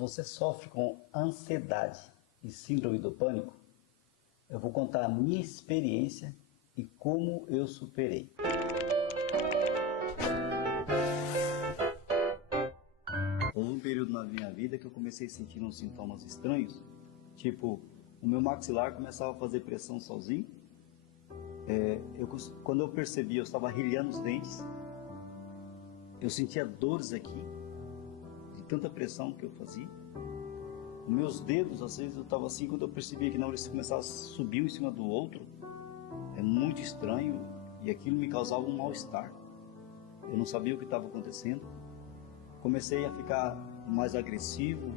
Você sofre com ansiedade e síndrome do pânico? Eu vou contar a minha experiência e como eu superei. Houve um período na minha vida que eu comecei a sentir uns sintomas estranhos, tipo, o meu maxilar começava a fazer pressão sozinho. Quando eu percebi, eu estava rilhando os dentes, eu sentia dores aqui, de tanta pressão que eu fazia. Os meus dedos, às vezes eu estava assim, quando eu percebia que na hora eles começavam a subir um em cima do outro, é muito estranho, e aquilo me causava um mal-estar. Eu não sabia o que estava acontecendo. Comecei a ficar mais agressivo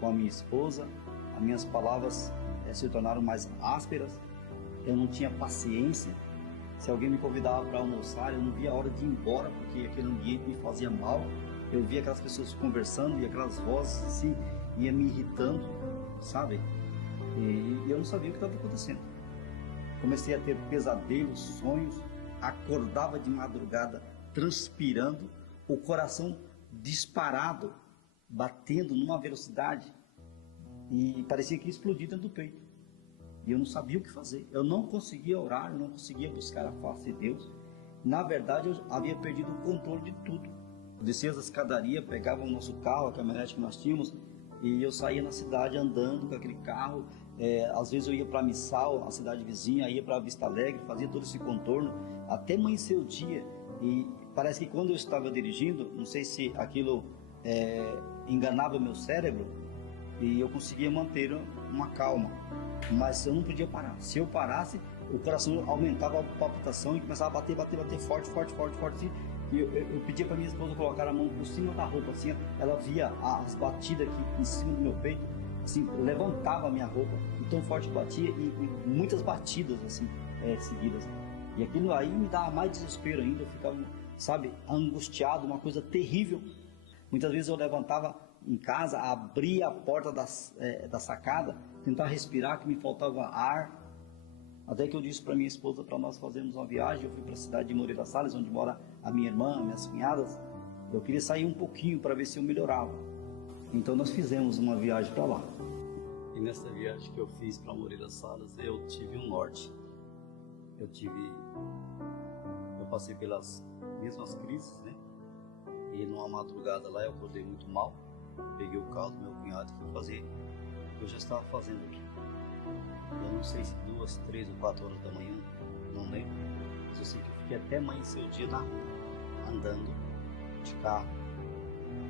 com a minha esposa, as minhas palavras se tornaram mais ásperas, eu não tinha paciência. Se alguém me convidava para almoçar, eu não via a hora de ir embora, porque aquele ambiente me fazia mal. Eu via aquelas pessoas conversando e aquelas vozes assim, ia me irritando, sabe? E eu não sabia o que estava acontecendo. Comecei a ter pesadelos, sonhos, acordava de madrugada transpirando, o coração disparado, batendo numa velocidade, e parecia que ia explodir dentro do peito. E eu não sabia o que fazer. Eu não conseguia orar, eu não conseguia buscar a face de Deus. Na verdade, eu havia perdido o controle de tudo. Eu descia as escadarias, pegava o nosso carro, a caminhonete que nós tínhamos, e eu saía na cidade andando com aquele carro. Às vezes eu ia para Missal, a cidade vizinha, ia para Vista Alegre, fazia todo esse contorno, até amanhecer o dia. E parece que quando eu estava dirigindo, não sei se aquilo enganava meu cérebro, e eu conseguia manter uma calma, mas eu não podia parar. Se eu parasse, o coração aumentava a palpitação e começava a bater forte, assim. E eu pedia para minha esposa colocar a mão por cima da roupa, assim, ela via as batidas aqui em cima do meu peito, assim, levantava a minha roupa, e tão forte que batia, e muitas batidas assim, seguidas. E aquilo aí me dava mais desespero ainda, eu ficava, sabe, angustiado, uma coisa terrível. Muitas vezes eu levantava em casa, abria a porta da sacada, tentava respirar, que me faltava ar. Até que eu disse para minha esposa para nós fazermos uma viagem. Eu fui para a cidade de Moreira Salles, onde mora a minha irmã, minhas cunhadas. Eu queria sair um pouquinho para ver se eu melhorava. Então nós fizemos uma viagem para lá. E nessa viagem que eu fiz para Moreira Salles, eu tive um norte. Eu passei pelas mesmas crises, né? E numa madrugada lá eu acordei muito mal. Peguei o carro do meu cunhado e fui fazer o que eu já estava fazendo aqui. Eu não sei se 2, 3 ou 4 horas da manhã, não lembro. Mas eu sei que eu fiquei até amanhecer o dia na rua, andando de carro.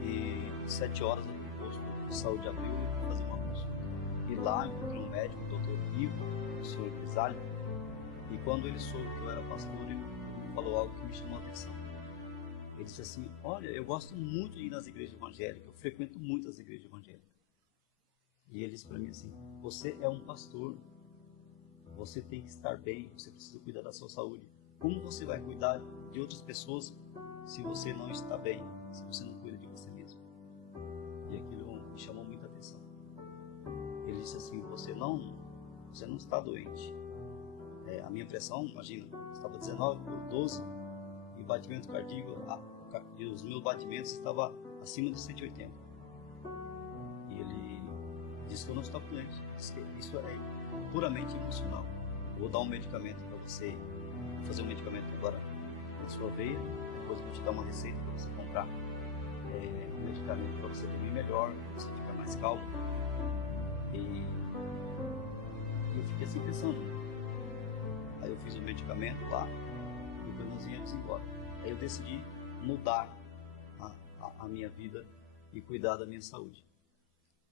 E 7 horas no posto de saúde abriu e eu fui fazer uma consulta. E lá eu encontrei um médico, o Dr. Ivo, o senhor Grisalho. E quando ele soube que eu era pastor, ele falou algo que me chamou a atenção. Ele disse assim: olha, eu gosto muito de ir nas igrejas evangélicas, eu frequento muito as igrejas evangélicas. E ele disse para mim assim: você é um pastor, você tem que estar bem, você precisa cuidar da sua saúde. Como você vai cuidar de outras pessoas se você não está bem, se você não cuida de você mesmo? E aquilo me chamou muita atenção. Ele disse assim: você não está doente. A minha pressão, imagina, estava 19/12, e o batimento cardíaco, e os meus batimentos estavam acima de 180. E ele disse que eu não estava doente, disse que isso é puramente emocional. Eu vou dar um medicamento para você, vou fazer um medicamento agora na sua veia, depois eu vou te dar uma receita para você comprar um medicamento para você dormir melhor, para você ficar mais calmo. E eu fiquei assim pensando. Aí eu fiz o medicamento lá, e depois nós íamos embora. Aí eu decidi mudar a minha vida e cuidar da minha saúde.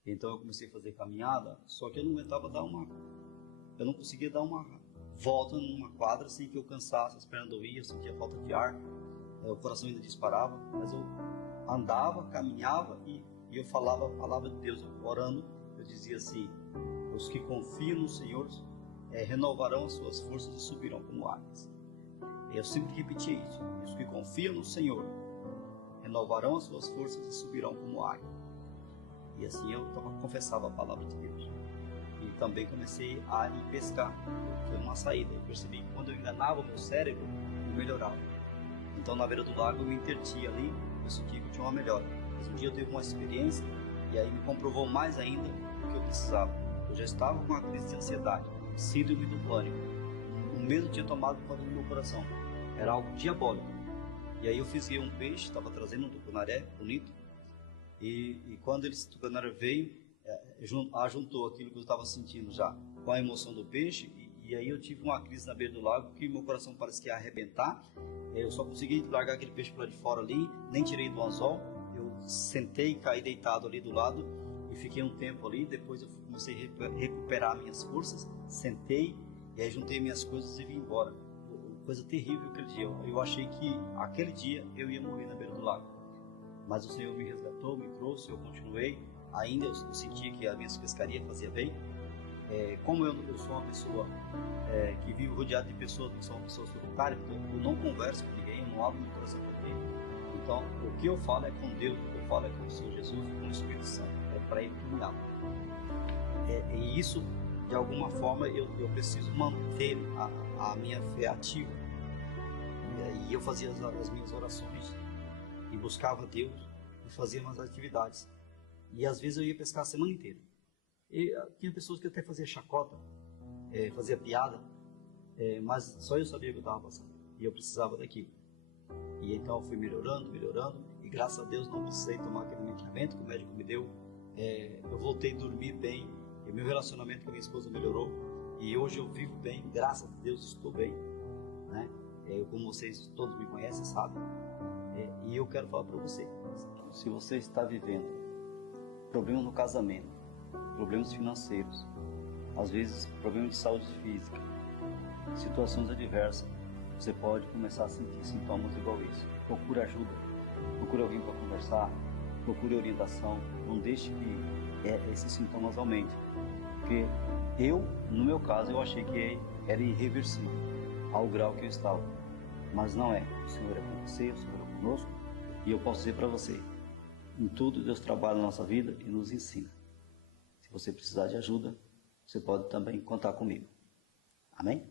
Então eu comecei a fazer caminhada, só que eu não aguentava eu não conseguia dar uma volta numa quadra sem que eu cansasse, as pernas doíam, eu sentia falta de ar, o coração ainda disparava, mas eu andava, caminhava e eu falava a palavra de Deus, orando. Eu dizia assim: os que confiam no Senhor renovarão as suas forças e subirão como águias. Eu sempre repetia isso: os que confiam no Senhor renovarão as suas forças e subirão como águia. E assim eu confessava a palavra de Deus. E também comecei a ir pescar. Foi uma saída. Eu percebi que quando eu enganava o meu cérebro, eu melhorava. Então na beira do lago eu me intertia ali, eu sentia que eu tinha uma melhora. Mas um dia eu tive uma experiência E aí me comprovou mais ainda o que eu precisava. Eu já estava com uma crise de ansiedade, síndrome do pânico. O medo tinha tomado conta do meu coração. Era algo diabólico. E aí eu fisguei um peixe, estava trazendo um tucunaré bonito. E quando esse tucunaré veio, ajuntou aquilo que eu estava sentindo já com a emoção do peixe. E aí eu tive uma crise na beira do lago, que meu coração parece que ia arrebentar. Eu só consegui largar aquele peixe para de fora ali, nem tirei do anzol. Eu sentei, caí deitado ali do lado e fiquei um tempo ali. Depois eu comecei a recuperar minhas forças, sentei e aí juntei minhas coisas e vim embora. Coisa terrível aquele dia. Eu achei que aquele dia eu ia morrer na beira do lago. Mas o Senhor me resgatou, me trouxe, eu continuei. Ainda eu sentia que a minha pescaria fazia bem. Como eu sou uma pessoa que vive rodeado de pessoas que são pessoas solitárias, eu não converso com ninguém, eu não abro meu coração para ninguém. Então, o que eu falo é com Deus, o que eu falo é com o Senhor Jesus e com o Espírito Santo. É para Ele que me ama. E isso, de alguma forma, eu preciso manter a minha fé ativa. E eu fazia as minhas orações e buscava Deus e fazia umas atividades. E às vezes eu ia pescar a semana inteira. E tinha pessoas que até faziam chacota, fazia piada, mas só eu sabia o que eu estava passando. E eu precisava daquilo. E então eu fui melhorando, e graças a Deus não precisei tomar aquele medicamento que o médico me deu. Eu voltei a dormir bem, e meu relacionamento com a minha esposa melhorou. E hoje eu vivo bem, graças a Deus estou bem. Né? Como vocês todos me conhecem, sabem. E eu quero falar para você, se você está vivendo problemas no casamento, problemas financeiros, às vezes problemas de saúde física, situações adversas, você pode começar a sentir sintomas igual isso. Procure ajuda, procure alguém para conversar, procure orientação, não deixe que esses sintomas aumentem, porque no meu caso, eu achei que era irreversível ao grau que eu estava, mas não é. O Senhor é com você, o Senhor é conosco, e eu posso dizer para você, em tudo Deus trabalha na nossa vida e nos ensina. Se você precisar de ajuda, você pode também contar comigo. Amém?